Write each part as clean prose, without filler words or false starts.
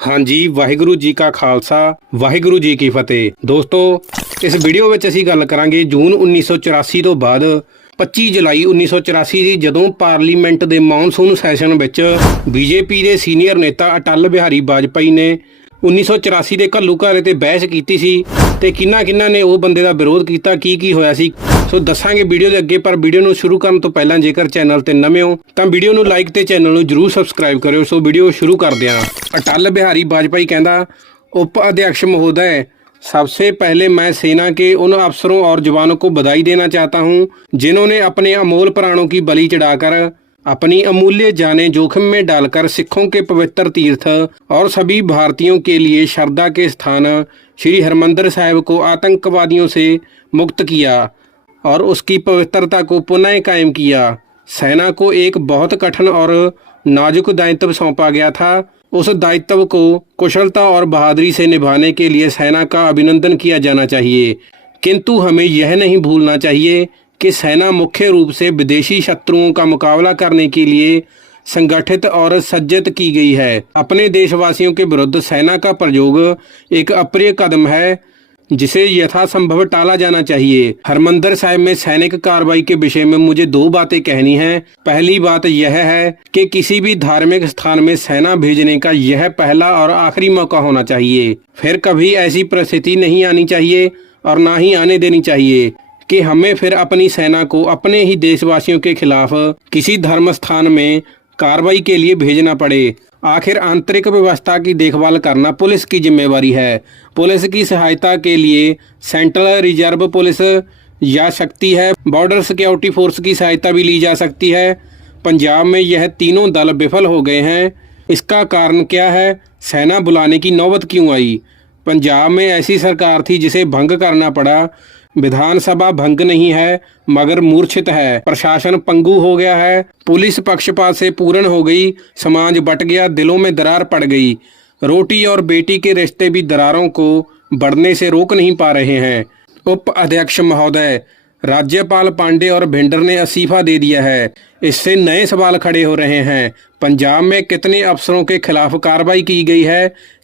हाँ जी, ਵਾਹਿਗੁਰੂ ਜੀ ਕਾ ਖਾਲਸਾ ਵਾਹਿਗੁਰੂ ਜੀ ਕੀ ਫਤਿਹ। ਦੋਸਤੋ, ਇਸ ਵੀਡੀਓ ਵਿੱਚ ਅਸੀਂ ਗੱਲ ਕਰਾਂਗੇ ਜੂਨ 1984 ਤੋਂ ਬਾਅਦ 25 ਜੁਲਾਈ 1984 ਦੀ ਜਦੋਂ ਪਾਰਲੀਮੈਂਟ ਦੇ ਮੌਨਸੂਨ ਸੈਸ਼ਨ ਵਿੱਚ ਬੀਜੇਪੀ ਦੇ ਸੀਨੀਅਰ ਨੇਤਾ ਅਟਲ ਬਿਹਾਰੀ ਵਾਜਪਾਈ ਨੇ 1984 ਦੇ ਘੱਲੂਘਾਰੇ ਤੇ ਬਹਿਸ ਕੀਤੀ ਸੀ ਤੇ ਕਿੰਨਾ ਨੇ ਉਹ ਬੰਦੇ ਦਾ ਵਿਰੋਧ ਕੀਤਾ, ਕੀ ਹੋਇਆ ਸੀ। ਸੋ ਦੱਸਾਂਗੇ ਵੀਡੀਓ ਦੇ ਅੱਗੇ, ਪਰ ਵੀਡੀਓ ਨੂੰ ਸ਼ੁਰੂ ਕਰਨ ਤੋਂ ਪਹਿਲਾਂ ਜੇਕਰ ਚੈਨਲ ਤੇ ਨਵੇਂ ਹੋ ਤਾਂ ਵੀਡੀਓ ਨੂੰ ਲਾਈਕ ਤੇ ਚੈਨਲ ਨੂੰ ਜਰੂਰ ਸਬਸਕ੍ਰਾइब करो। सो वीडियो शुरू करते हैं। अटल बिहारी वाजपेयी कहता, उप अध्यक्ष महोदय, सबसे पहले मैं सेना के उन अफसरों और जवानों को बधाई देना चाहता हूं जिन्होंने अपने अमोल प्राणों की बलि चढ़ाकर अपनी अमूल्य जानें जोखिम में डालकर सिखों के पवित्र तीर्थ और सभी भारतीयों के लिए श्रद्धा के स्थान श्री हरमंदिर साहिब को आतंकवादियों से मुक्त किया और उसकी पवित्रता को पुनः कायम किया। सेना को एक बहुत कठिन और नाजुक दायित्व सौंपा गया था। उस दायित्व को कुशलता और बहादुरी से निभाने के लिए सेना का अभिनंदन किया जाना चाहिए, किंतु हमें यह नहीं भूलना चाहिए कि सेना मुख्य रूप से विदेशी शत्रुओं का मुकाबला करने के लिए संगठित और सज्जित की गई है। अपने देशवासियों के विरुद्ध सेना का प्रयोग एक अप्रिय कदम है जिसे यथासंभव टाला जाना चाहिए। हरमंदिर साहिब में सैनिक कार्रवाई के विषय में मुझे दो बातें कहनी हैं। पहली बात यह है कि किसी भी धार्मिक स्थान में सेना भेजने का यह पहला और आखिरी मौका होना चाहिए। फिर कभी ऐसी परिस्थिति नहीं आनी चाहिए और ना ही आने देनी चाहिए कि हमें फिर अपनी सेना को अपने ही देशवासियों के खिलाफ किसी धर्म स्थान में कार्रवाई के लिए भेजना पड़े। आखिर आंतरिक व्यवस्था की देखभाल करना पुलिस की जिम्मेवारी है। पुलिस की सहायता के लिए सेंट्रल रिजर्व पुलिस या सकती है, बॉर्डर सिक्योरिटी फोर्स की सहायता भी ली जा सकती है। पंजाब में यह तीनों दल विफल हो गए हैं। इसका कारण क्या है? सेना बुलाने की नौबत क्यों आई? पंजाब में ऐसी सरकार थी जिसे भंग करना पड़ा। विधानसभा भंग नहीं है मगर मूर्छित है। प्रशासन पंगु हो गया है। पुलिस पक्षपात से पूर्ण हो गई। समाज बट गया, दिलों में दरार पड़ गई। रोटी और बेटी के रिश्ते भी दरारों को बढ़ने से रोक नहीं पा रहे हैं। उप अध्यक्ष महोदय, राज्यपाल पांडे और भिंडर ने इस्तीफा दे दिया है। इससे नए सवाल खड़े हो रहे हैं। पंजाब में कितने अफसरों के खिलाफ कार्रवाई की गई है?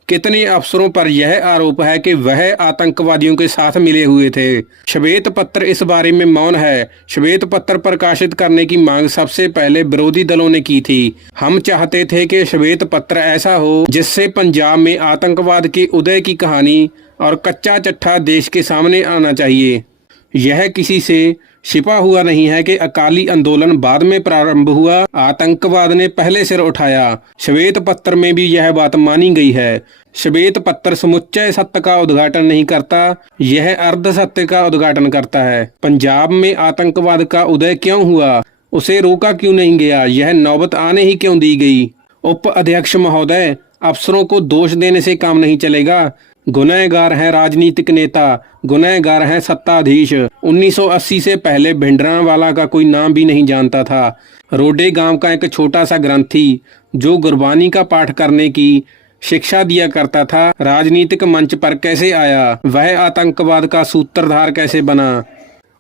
कितने अफसरों पर यह आरोप है कि वह आतंकवादियों के साथ मिले हुए थे? श्वेत पत्र इस बारे में मौन है। श्वेत पत्र प्रकाशित करने की मांग सबसे पहले विरोधी दलों ने की थी। हम चाहते थे कि श्वेत पत्र ऐसा हो जिससे पंजाब में आतंकवाद के उदय की कहानी और कच्चा चट्ठा देश के सामने आना चाहिए। यह किसी से छिपा हुआ नहीं है कि अकाली आंदोलन बाद में प्रारंभ हुआ, आतंकवाद ने पहले सिर उठाया। श्वेत पत्र में भी यह बात मानी गई है। श्वेत पत्र समुच्चय सत्य का उद्घाटन नहीं करता, यह अर्ध सत्य का उद्घाटन करता है। पंजाब में आतंकवाद का उदय क्यों हुआ? उसे रोका क्यों नहीं गया? यह नौबत आने ही क्यों दी गई? उप अध्यक्ष महोदय, अफसरों को दोष देने से काम नहीं चलेगा। गुनहगार हैं राजनीतिक नेता, गुनहगार हैं सत्ताधीश। 1980 से पहले भिंडरांवाला का कोई नाम भी नहीं जानता था। रोडे गांव का एक छोटा सा ग्रंथी जो गुरबानी का पाठ करने की शिक्षा दिया करता था, राजनीतिक मंच पर कैसे आया? वह आतंकवाद का सूत्रधार कैसे बना?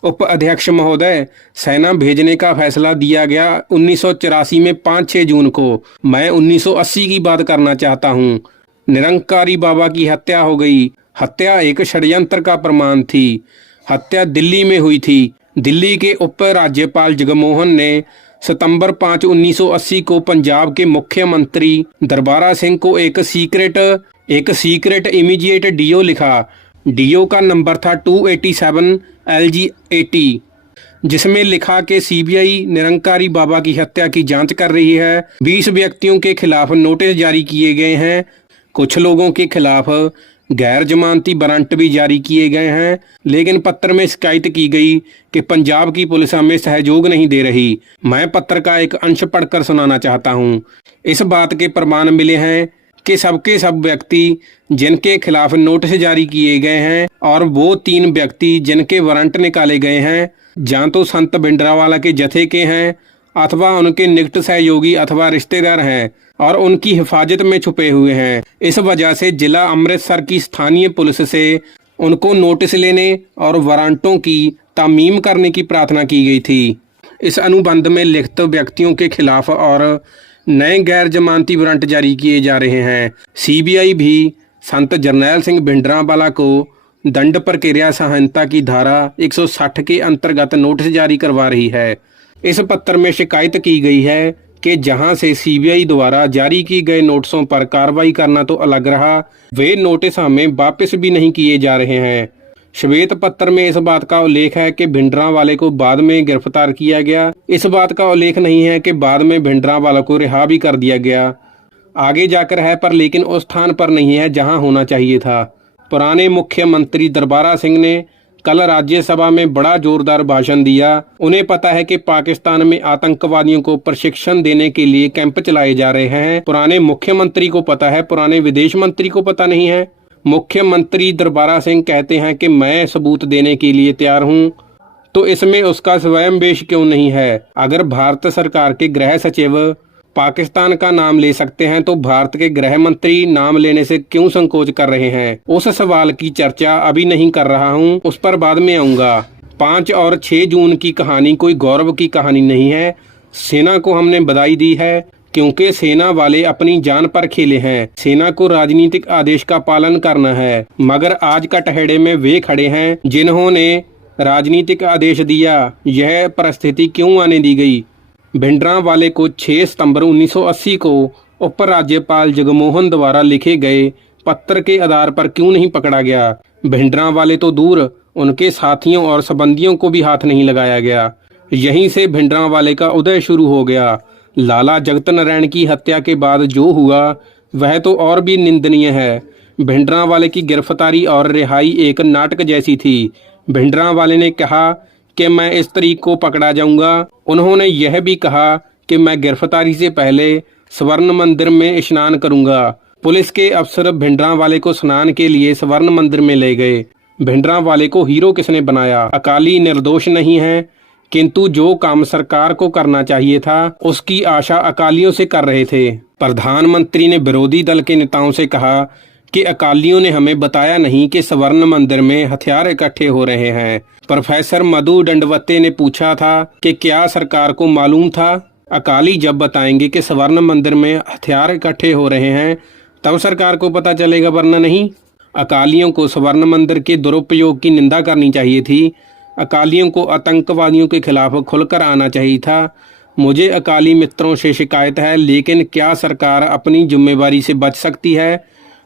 उप अध्यक्ष महोदय, सेना भेजने का फैसला दिया गया 1984 में 5-6 जून को। मैं 1980 की बात करना चाहता हूँ। निरंकारी बाबा की हत्या हो गई। हत्या एक षड्यंत्र का प्रमाण थी। हत्या दिल्ली में हुई थी। दिल्ली के उप राज्यपाल जगमोहन ने सितंबर 5, 1980 को पंजाब के मुख्यमंत्री दरबारा सिंह को एक सीक्रेट इमीडिएट डीओ लिखा। डीओ का नंबर था 287 LG80, जिसमें लिखा कि सीबीआई निरंकारी बाबा की हत्या की जांच कर रही है। 20 व्यक्तियों के खिलाफ नोटिस जारी किए गए हैं। कुछ लोगों के खिलाफ गैर जमानती वारंट भी जारी किए गए हैं, लेकिन पत्र में शिकायत की गई कि पंजाब की पुलिस हमें सहयोग नहीं दे रही। मैं पत्र का एक अंश पढ़कर सुनाना चाहता हूँ। इस बात के प्रमाण मिले हैं कि सबके सब व्यक्ति जिनके खिलाफ नोटिस जारी किए गए हैं और वो 3 व्यक्ति जिनके वारंट निकाले गए हैं, या तो संत भिंडरांवाला के जथे के हैं अथवा उनके निकट सहयोगी अथवा रिश्तेदार हैं और उनकी हिफाजत में छुपे हुए हैं। इस वजह से जिला अमृतसर की स्थानीय पुलिस से उनको नोटिस लेने और वारंटों की तामीम करने की प्रार्थना की गई थी। इस अनुबंध में लिखित व्यक्तियों के खिलाफ और नए गैर जमानती वारंट जारी किए जा रहे हैं। सीबीआई भी संत जरनैल सिंह भिंडरांवाला को दंड प्रक्रिया संहिता की धारा 160 के अंतर्गत नोटिस जारी करवा रही है। इस पत्र में शिकायत की गई है कि जहां से सीबीआई द्वारा जारी की गए नोटिसों पर कार्रवाई करना तो अलग रहा, वे नोटिस हमें वापस भी नहीं किए जा रहे हैं। श्वेत पत्र में इस बात का उल्लेख है कि भिंडरांवाले को बाद में गिरफ्तार किया गया। इस बात का उल्लेख नहीं है कि बाद में भिंडरांवाला को रिहा भी कर दिया गया। आगे जाकर है पर लेकिन उस स्थान पर नहीं है जहां होना चाहिए था। पुराने मुख्यमंत्री दरबारा सिंह ने कल राज्यसभा में बड़ा जोरदार भाषण दिया। उन्हें पता है कि पाकिस्तान में आतंकवादियों को प्रशिक्षण देने के लिए कैंप चलाए जा रहे हैं। पुराने मुख्यमंत्री को पता है, पुराने विदेश मंत्री को पता नहीं है। मुख्यमंत्री दरबारा सिंह कहते हैं कि मैं सबूत देने के लिए तैयार हूं, तो इसमें उसका स्वयं वेश क्यों नहीं है? अगर भारत सरकार के गृह सचिव पाकिस्तान का नाम ले सकते हैं तो भारत के गृह मंत्री नाम लेने से क्यों संकोच कर रहे हैं? उस सवाल की चर्चा अभी नहीं कर रहा हूं, उस पर बाद में आऊंगा। 5 और 6 जून की कहानी कोई गौरव की कहानी नहीं है। सेना को हमने बधाई दी है क्योंकि सेना वाले अपनी जान पर खेले हैं। सेना को राजनीतिक आदेश का पालन करना है, मगर आज कटहरे में वे खड़े हैं जिन्होंने राजनीतिक आदेश दिया। यह परिस्थिति क्यों आने दी गई? भिंडरांवाले को 6 सितंबर 1980 को उप राज्यपाल जगमोहन द्वारा लिखे गए पत्र के आधार पर क्यों नहीं पकड़ा गया? भिंडरांवाले तो दूर, उनके साथियों और संबंधियों को भी हाथ नहीं लगाया गया। यहीं से भिंडरांवाले का उदय शुरू हो गया। लाला जगत नारायण की हत्या के बाद जो हुआ वह तो और भी निंदनीय है। भिंडरांवाले की गिरफ्तारी और रिहाई एक नाटक जैसी थी। भिंडरांवाले ने कहा कि मैं इस तारीख को पकड़ा जाऊंगा। उन्होंने यह भी कहा कि मैं गिरफ्तारी से पहले स्वर्ण मंदिर में स्नान करूंगा। पुलिस के अफसर भिंडरांवाले को स्नान के लिए स्वर्ण मंदिर में ले गए। भिंडरांवाले को हीरो किसने बनाया? अकाली निर्दोष नहीं है, किंतु जो काम सरकार को करना चाहिए था उसकी आशा अकालियों से कर रहे थे। प्रधानमंत्री ने विरोधी दल के नेताओं से कहा कि अकालियों ने हमें बताया नहीं कि स्वर्ण मंदिर में हथियार इकट्ठे हो रहे हैं। प्रोफेसर मधु दंडवते ने पूछा था कि क्या सरकार को मालूम था? अकाली जब बताएंगे कि स्वर्ण मंदिर में हथियार इकट्ठे हो रहे हैं तब सरकार को पता चलेगा, वरना नहीं। अकालियों को स्वर्ण मंदिर के दुरुपयोग की निंदा करनी चाहिए थी। अकालियों को आतंकवादियों के खिलाफ खुलकर आना चाहिए था। मुझे अकाली मित्रों से शिकायत है, लेकिन क्या सरकार अपनी जिम्मेवारी से बच सकती है?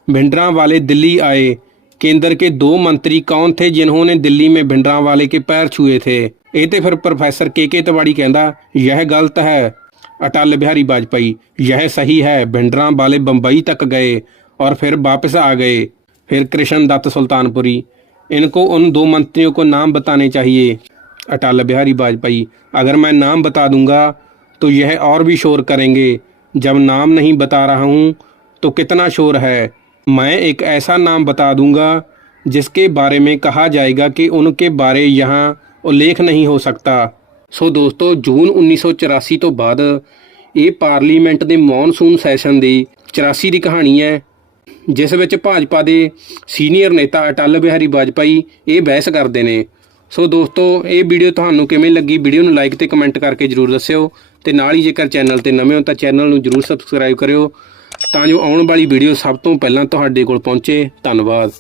भिंडरांवाले दिल्ली आए। केंद्र के 2 मंत्री कौन थे जिन्होंने दिल्ली में भिंडरांवाले के पैर छुए थे? ये तो फिर प्रोफेसर के तिवाड़ी कहता यह गलत है। अटल बिहारी वाजपेयी यह सही है। भिंडरांवाले बंबई तक गए और फिर वापस आ गए। फिर कृष्ण दत्त सुल्तानपुरी, इनको उन 2 मंत्रियों को नाम बताने चाहिए। अटल बिहारी वाजपेयी, अगर मैं नाम बता दूंगा तो यह और भी शोर करेंगे। जब नाम नहीं बता रहा हूं तो कितना शोर है। मैं एक ऐसा नाम बता दूंगा जिसके बारे में कहा जाएगा कि उनके बारे यहाँ उल्लेख नहीं हो सकता। सो दोस्तों, जून 1984 तो बाद ये पार्ਲੀਮੈਂਟ ਦੇ ਮੌਨਸੂਨ ਸੈਸ਼ਨ ਦੀ 84 ਦੀ ਕਹਾਣੀ ਹੈ, ਜਿਸ ਵਿੱਚ ਭਾਜਪਾ ਦੇ ਸੀਨੀਅਰ ਨੇਤਾ ਅਟਲ ਬਿਹਾਰੀ ਵਾਜਪਾਈ ਇਹ ਬਹਿਸ ਕਰਦੇ ਨੇ। ਸੋ ਦੋਸਤੋ, ਇਹ ਵੀਡੀਓ ਤੁਹਾਨੂੰ ਕਿਵੇਂ ਲੱਗੀ? ਵੀਡੀਓ ਨੂੰ ਲਾਈਕ ਤੇ ਕਮੈਂਟ ਕਰਕੇ ਜਰੂਰ ਦੱਸਿਓ ਤੇ ਨਾਲ ਹੀ ਜੇਕਰ ਚੈਨਲ ਤੇ ਨਵੇਂ ਹੋ ਤਾਂ ਚੈਨਲ ਨੂੰ ਜਰੂਰ ਸਬਸਕ੍ਰਾਈਬ ਕਰਿਓ ਤਾਂ ਜੋ ਆਉਣ ਵਾਲੀ ਵੀਡੀਓ ਸਭ ਤੋਂ ਪਹਿਲਾਂ ਤੁਹਾਡੇ ਕੋਲ ਪਹੁੰਚੇ। ਧੰਨਵਾਦ।